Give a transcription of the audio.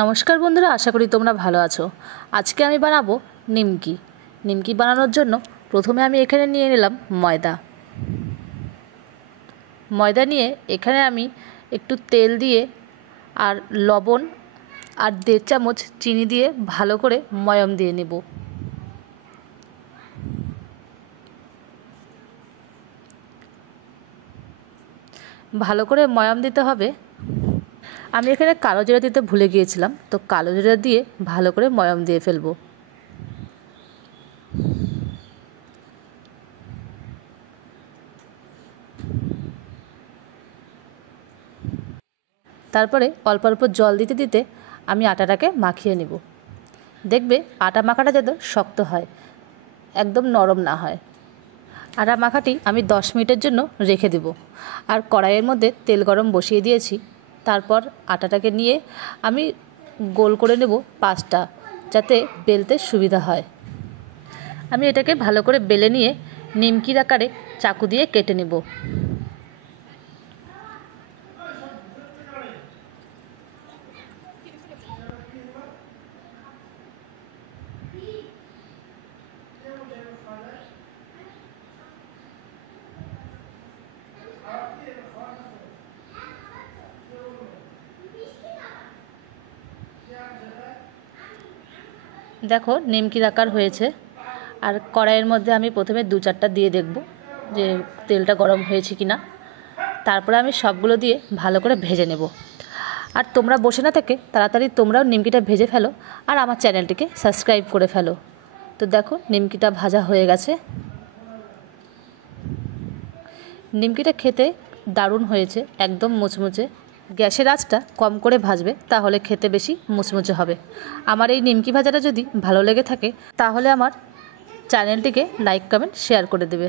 নমস্কার বন্ধুরা, আশা করি তোমরা ভালো আছো। আজকে আমি বানাবো নিমকি। নিমকি বানানোর জন্য প্রথমে আমি এখানে নিয়ে নিলাম ময়দা নিয়ে এখানে আমি একটু তেল দিয়ে আর লবণ আর 1.5 চামচ চিনি দিয়ে ভালো করে ময়াম দিয়ে নেব। ভালো করে ময়াম দিতে হবে। আমি এখানে কালো জিরা দিতে ভুলে গিয়েছিলাম, তো কালো জিরা দিয়ে ভালো করে ময়াম দিয়ে ফেলবো। তারপরে অল্প অল্প জল দিতে দিতে আমি আটাটাকে মাখিয়ে নেব। দেখবে আটা মাখাটা যেন শক্ত হয়, একদম নরম না হয়। আটা মাখাটি আমি 10 মিনিটের জন্য রেখে দেব। আর কড়াইয়ের মধ্যে তেল গরম বসিয়ে দিয়েছি। তারপর আটাটাকে নিয়ে আমি গোল করে নেব 5টা, যাতে বেলতে সুবিধা হয়। আমি এটাকে ভালো করে বেলে নিয়ে নিমকির আকারে চাকু দিয়ে কেটে নেব। দেখো নিমকির আকার হয়েছে। আর কড়াইয়ের মধ্যে আমি প্রথমে 2-4টা দিয়ে দেখব যে তেলটা গরম হয়েছে কি না। তারপরে আমি সবগুলো দিয়ে ভালো করে ভেজে নেব। আর তোমরা বসে না থেকে তাড়াতাড়ি তোমরাও নিমকিটা ভেজে ফেলো আর আমার চ্যানেলটিকে সাবস্ক্রাইব করে ফেলো। তো দেখো নিমকিটা ভাজা হয়ে গেছে। নিমকিটা খেতে দারুণ হয়েছে, একদম মুচমুচে। গ্যাসের আঁচটা কম করে ভাজবে, তাহলে খেতে বেশি মুচমুচে হবে। আমার এই নিমকি ভাজাটা যদি ভালো লেগে থাকে তাহলে আমার চ্যানেলটিকে লাইক, কমেন্ট, শেয়ার করে দেবে।